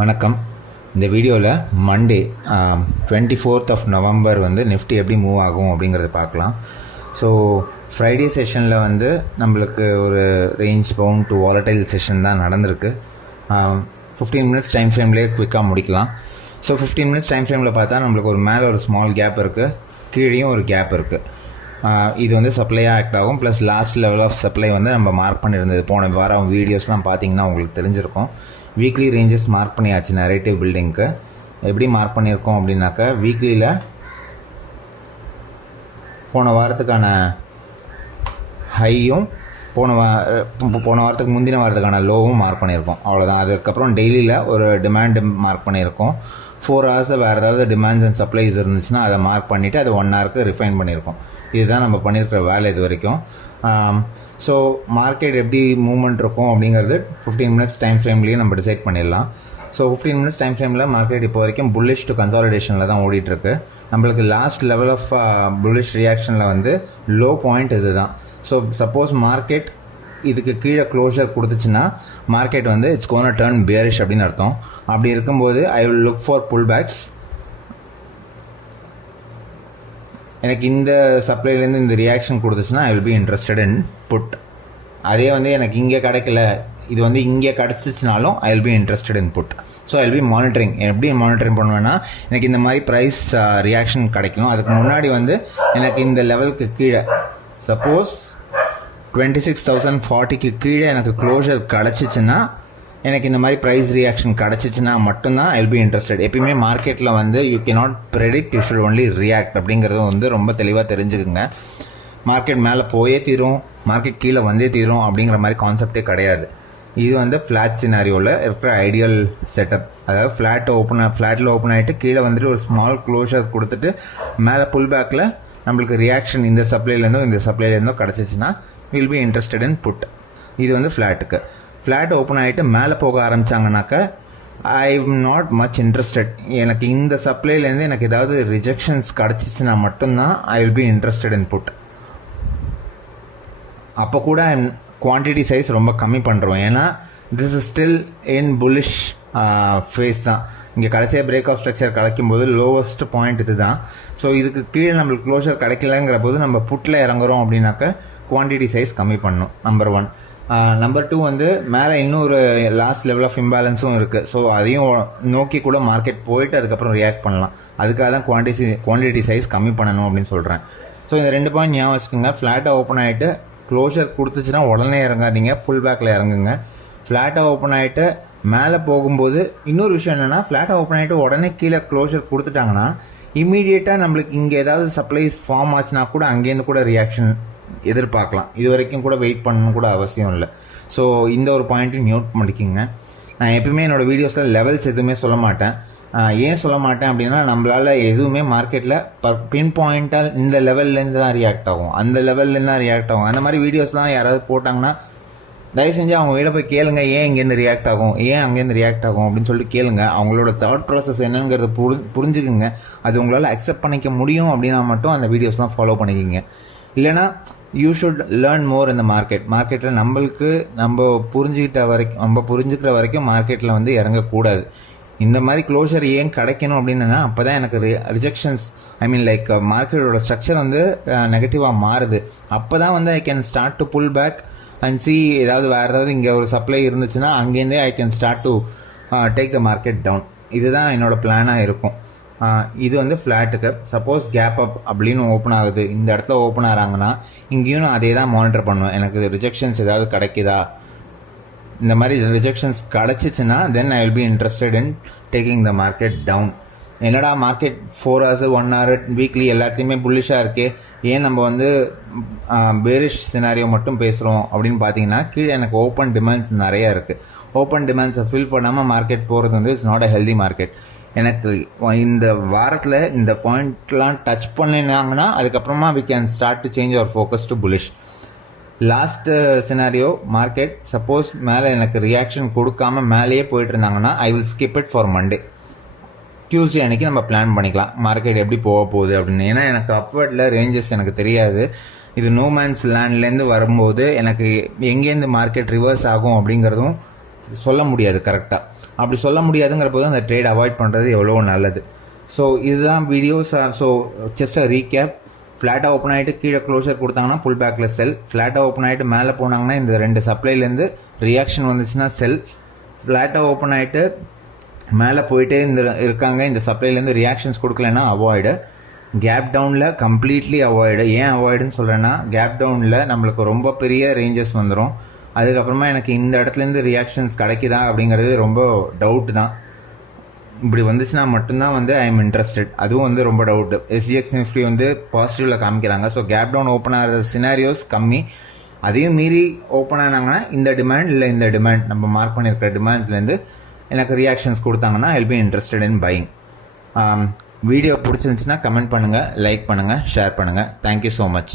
வணக்கம். இந்த வீடியோவில் மண்டே 24th of November வந்து நிஃப்டி எப்படி மூவ் ஆகும் அப்படிங்கிறத பார்க்கலாம். ஸோ ஃப்ரைடே செஷனில் வந்து நம்மளுக்கு ஒரு range bound to volatile session தான் நடந்திருக்கு. 15 minutes டைம் ஃப்ரேம்லேயே குவிக்காக முடிக்கலாம். ஸோ 15 minutes டைம் ஃப்ரேமில் பார்த்தா நம்மளுக்கு ஒரு மேலே ஒரு ஸ்மால் கேப் இருக்குது, கீழேயும் ஒரு கேப் இருக்குது. இது வந்து சப்ளையாக ஆக்ட் ஆகும். Plus last level of supply வந்து நம்ம மார்க் பண்ணியிருந்தது போன வாரம் வீடியோஸ்லாம் பார்த்தீங்கன்னா உங்களுக்கு தெரிஞ்சிருக்கும். வீக்லி ரேஞ்சஸ் மார்க் பண்ணியாச்சு. நரேட்டிவ் பில்டிங்க்கு எப்படி மார்க் பண்ணியிருக்கோம் அப்படின்னாக்கா, வீக்லியில் போன வாரத்துக்கான ஹையும் போன வாரத்துக்கு முந்தின வாரத்துக்கான லோவும் மார்க் பண்ணியிருக்கோம். அவ்வளோதான். அதுக்கப்புறம் டெய்லியில் ஒரு டிமாண்ட் மார்க் பண்ணியிருக்கோம். 4 hours வேறு ஏதாவது டிமாண்ட்ஸ் அண்ட் சப்ளைஸ் இருந்துச்சுன்னா அதை மார்க் பண்ணிவிட்டு அதை 1 hour ரிஃபைன் பண்ணியிருக்கோம். இதுதான் நம்ம பண்ணியிருக்கிற வேலை இது வரைக்கும். ஸோ மார்க்கெட் எப்படி மூவ்மெண்ட் இருக்கும் அப்படிங்கிறது 15 minutes டைம் ஃப்ரேம்லேயே நம்ம டிசைட் பண்ணிடலாம். ஸோ 15 minutes டைம் ஃப்ரேமில் மார்க்கெட் இப்போ வரைக்கும் புல்லிஷ் டு கன்சாலிடேஷனில் தான் ஓடிட்டுருக்கு. நம்மளுக்கு லாஸ்ட் லெவல் ஆஃப் புல்லிஷ் ரியாக்ஷனில் வந்து லோ பாயிண்ட் இது தான். ஸோ சப்போஸ் மார்க்கெட் இதுக்கு கீழே க்ளோஷர் கொடுத்துச்சுன்னா மார்க்கெட் வந்து இட்ஸ் கோன் டர்ன் பியரிஷ் அப்படின்னு அர்த்தம். அப்படி இருக்கும்போது I will look for pullbacks. எனக்கு இந்த சப்ளைலேருந்து இந்த ரியாக்ஷன் கொடுத்துச்சுன்னா I will be interested in put. அதே வந்து எனக்கு இங்கே கிடைக்கல, இது வந்து இங்கே கிடச்சிச்சினாலும் I will be interested in put. So I will be monitoring. எப்படி மானிட்டரிங் பண்ணுவேன்னா, எனக்கு இந்த மாதிரி ப்ரைஸ் ரியாக்ஷன் கிடைக்கும். அதுக்கு முன்னாடி வந்து எனக்கு இந்த லெவலுக்கு கீழே சப்போஸ் 26,040க்கு கீழே எனக்கு க்ளோஷர் கிடச்சிச்சின்னா, எனக்கு இந்த மாதிரி ப்ரைஸ் ரியாக்ஷன் கிடச்சிச்சின்னா மட்டும்தான் ஐ வில் பி இன்ட்ரெஸ்டட். எப்பயுமே மார்க்கெட்டில் வந்து you cannot predict, you should only react அப்படிங்கிறது வந்து ரொம்ப தெளிவாக தெரிஞ்சுக்குங்க. மார்க்கெட் மேலே போயே தீரும், மார்க்கெட் கீழே வந்தே தீரும் அப்படிங்கிற மாதிரி கான்செப்டே கிடையாது. இது வந்து ஃப்ளாட் சினாரியோவில் இருக்கிற ஐடியல் செட்டப். அதாவது ஃப்ளாட்டில் ஓப்பன் ஆகிட்டு கீழே வந்துட்டு ஒரு ஸ்மால் க்ளோஷர் கொடுத்துட்டு மேலே புல் பேக்கில் நம்மளுக்கு ரியாக்ஷன் இந்த சப்ளைலேருந்தோ இந்த சப்ளைலேருந்தோ கிடச்சிச்சின்னா will be interested in put. இது வந்து ஃப்ளாட்டுக்கு. ஃப்ளாட் ஓப்பன் ஆகிட்டு மேலே போக ஆரம்பித்தாங்கனாக்கா I am not much interested. எனக்கு இந்த சப்ளைலேருந்து எனக்கு ஏதாவது ரிஜெக்ஷன்ஸ் கிடச்சிச்சின்னா மட்டும்தான் I will be interested in put. அப்போ கூட குவான்டிட்டி சைஸ் ரொம்ப கம்மி பண்ணுறோம். ஏன்னா this is still in bullish phase தான். இங்கே கடைசியாக பிரேக் ஆஃப் ஸ்ட்ரக்சர் கிடைக்கும்போது லோவஸ்ட் பாயிண்ட் இது தான். ஸோ இதுக்கு கீழே நம்மளுக்கு க்ளோஷர் கிடைக்கலங்கிற போது நம்ம புட்டில் இறங்குறோம் அப்படின்னாக்க குவான்டிட்டி சைஸ் கம்மி பண்ணணும். நம்பர் 1. நம்பர் 2 வந்து மேலே இன்னும் ஒரு லாஸ்ட் லெவல் ஆஃப் இம்பேலன்ஸும் இருக்குது. ஸோ அதையும் நோக்கி கூட மார்க்கெட் போயிட்டு அதுக்கப்புறம் ரியாக்ட் பண்ணலாம். அதுக்காக தான் குவான்டிட்டி சைஸ் கம்மி பண்ணணும் அப்படின்னு சொல்கிறேன். ஸோ இந்த 2 பாயிண்ட் ஞாபகம் வச்சுக்கோங்க. ஃப்ளாட்டாக ஓப்பன் ஆகிட்டு க்ளோஷர் கொடுத்துச்சுன்னா உடனே இறங்காதீங்க, புல் பேக்கில் இறங்குங்க. ஃப்ளாட்டாக ஓப்பன் ஆகிட்டு மேலே போகும்போது இன்னொரு விஷயம் என்னென்னா, ஃப்ளாட்டாக ஓப்பன் ஆகிட்டு உடனே கீழே க்ளோஷர் கொடுத்துட்டாங்கன்னா இமீடியட்டாக நம்மளுக்கு இங்கே ஏதாவது சப்ளைஸ் ஃபார்ம் ஆச்சுன்னா கூட அங்கேருந்து கூட ரியாக்ஷன் எதிர்பார்க்கலாம். இது வரைக்கும் கூட வெயிட் பண்ணணும் கூட அவசியம் இல்லை. ஸோ இந்த ஒரு பாயிண்ட்டையும் நோட் பண்ணிக்கிங்க. நான் எப்பவுமே என்னோடய வீடியோஸில் லெவல்ஸ் எதுவுமே சொல்ல மாட்டேன். ஏன் சொல்ல மாட்டேன் அப்படின்னா, நம்மளால் எதுவுமே மார்க்கெட்டில் பின் பாயிண்ட்டாக இந்த லெவல்லேருந்து தான் ரியாக்ட் ஆகும், அந்த லெவல்லேருந்து தான் ரியாக்ட் ஆகும். அந்த மாதிரி வீடியோஸ்லாம் யாராவது போட்டாங்கன்னா தயவு செஞ்சு அவங்க வீட போய் கேளுங்க, ஏன் இங்கேருந்து ரியாக்ட் ஆகும், ஏன் அங்கேருந்து ரியாக்ட் ஆகும் அப்படின்னு சொல்லிட்டு கேளுங்க. அவங்களோட தாட் ப்ராசஸ் என்னங்கிறத புரிஞ்சுக்குங்க. அது உங்களால் அக்செப்ட் பண்ணிக்க முடியும் அப்படின்னா மட்டும் அந்த வீடியோஸ்லாம் ஃபாலோ பண்ணிக்கிங்க. இல்லைனா யூ ஷுட் லேர்ன் மோர் இந்த மார்க்கெட்டில் நம்ம புரிஞ்சுக்கிற வரைக்கும் மார்க்கெட்டில் வந்து இறங்கக்கூடாது. இந்த மாதிரி க்ளோஷர் ஏன் கிடைக்கணும் அப்படின்னா, அப்போ தான் எனக்கு ரிஜெக்ஷன்ஸ் லைக் மார்க்கெட்டோட ஸ்ட்ரக்சர் வந்து நெகட்டிவாக மாறுது. அப்போ தான் வந்து I can start to pull back and see ஏதாவது வேறு ஏதாவது இங்கே ஒரு சப்ளை இருந்துச்சுன்னா அங்கேருந்தே I can start to take the market down. இதுதான் என்னோடய பிளானாக இருக்கும். இது வந்து ஃப்ளாட்டுக்கு. சப்போஸ் கேப் அப் அப்படின்னு ஓப்பன் ஆகுது, இந்த இடத்துல ஓப்பன் ஆகிறாங்கன்னா இங்கேயும் நான் அதே தான் மானிட்டர் பண்ணுவேன். எனக்கு ரிஜெக்ஷன்ஸ் ஏதாவது கிடைக்குதா, இந்த மாதிரி ரிஜெக்ஷன்ஸ் கிடச்சிச்சின்னா then I will be interested in taking the market down. என்னடா மார்க்கெட் 4 hours 1 hour வீக்லி எல்லாத்தையுமே புல்லிஷாக இருக்குது, ஏன் நம்ம வந்து பேரிஷ் சினாரியோ மட்டும் பேசுகிறோம் அப்படின்னு பார்த்தீங்கன்னா, கீழே எனக்கு ஓப்பன் டிமாண்ட்ஸ் நிறையா இருக்குது. ஓப்பன் டிமாண்ட்ஸை ஃபில் பண்ணாமல் மார்க்கெட் போகிறது வந்து it's not a healthy market. எனக்கு இந்த வாரத்தில் இந்த பாயிண்ட்லாம் டச் பண்ணினாங்கன்னா அதுக்கப்புறமா we can start to change our focus to bullish. Last scenario market suppose மேலே எனக்கு ரியாக்ஷன் கொடுக்காம மேலேயே போயிட்டு இருந்தாங்கன்னா I will skip it for Monday. Tuesday அன்றைக்கி நம்ம பிளான் பண்ணிக்கலாம் மார்க்கெட் எப்படி போக போகுது அப்படின்னு. ஏன்னா எனக்கு அப்வர்டில் ரேஞ்சஸ் எனக்கு தெரியாது. இது நோ மேன்ஸ் லேண்ட்லேருந்து வரும்போது எனக்கு எங்கேருந்து மார்க்கெட் ரிவர்ஸ் ஆகும் அப்படிங்கிறதும் சொல்ல முடியாது கரெக்டாக. அப்படி சொல்ல முடியாதுங்கிற போது அந்த ட்ரேட் அவாய்ட் பண்ணுறது எவ்வளோ நல்லது. ஸோ இதுதான் வீடியோஸ். So just recap. ஃப்ளாட்டாக ஓப்பன் ஆகிட்டு கீழே க்ளோஷர் கொடுத்தாங்கன்னா புல் பேக்கில் செல். ஃப்ளாட்டாக ஓப்பன் ஆகிட்டு மேலே போனாங்கன்னா இந்த 2 சப்ளைலேருந்து ரியாக்ஷன் வந்துச்சுன்னா செல். ஃப்ளாட்டாக ஓப்பன் ஆகிட்டு மேலே போயிட்டே இருக்காங்க, இந்த சப்ளைலேருந்து ரியாக்ஷன்ஸ் கொடுக்கலன்னா அவாய்டு. கேப் டவுனில் கம்ப்ளீட்லி அவாய்டு. ஏன் அவாய்டுன்னு சொல்கிறேன்னா, கேப் டவுனில் நம்மளுக்கு ரொம்ப பெரிய ரேஞ்சஸ் வந்துடும். அதுக்கப்புறமா எனக்கு இந்த இடத்துலேருந்து ரியாக்ஷன்ஸ் கிடைக்குதா அப்படிங்கிறது ரொம்ப டவுட் தான். இப்படி வந்துச்சுன்னா மட்டும்தான் ஐ எம் இன்ட்ரெஸ்டட். அதுவும் ரொம்ப டவுட்டு. SGX நிஃப்டி பாசிட்டிவில் காமிக்கிறாங்க. ஸோ கேப் டவுன் ஓப்பன் ஆகிற சினாரியோஸ் கம்மி. அதையும் மீறி ஓப்பன் ஆனாங்கன்னா இந்த டிமாண்ட் இல்லை இந்த டிமாண்ட் நம்ம மார்க் பண்ணியிருக்கிற டிமாண்ட்ஸ்லேருந்து எனக்கு ரியாக்ஷன்ஸ் கொடுத்தாங்கன்னா ஐ will be interested in buying. Video பிடிச்சிருந்துச்சுன்னா கமெண்ட் பண்ணுங்கள், லைக் பண்ணுங்கள், ஷேர் பண்ணுங்கள். Thank you so much.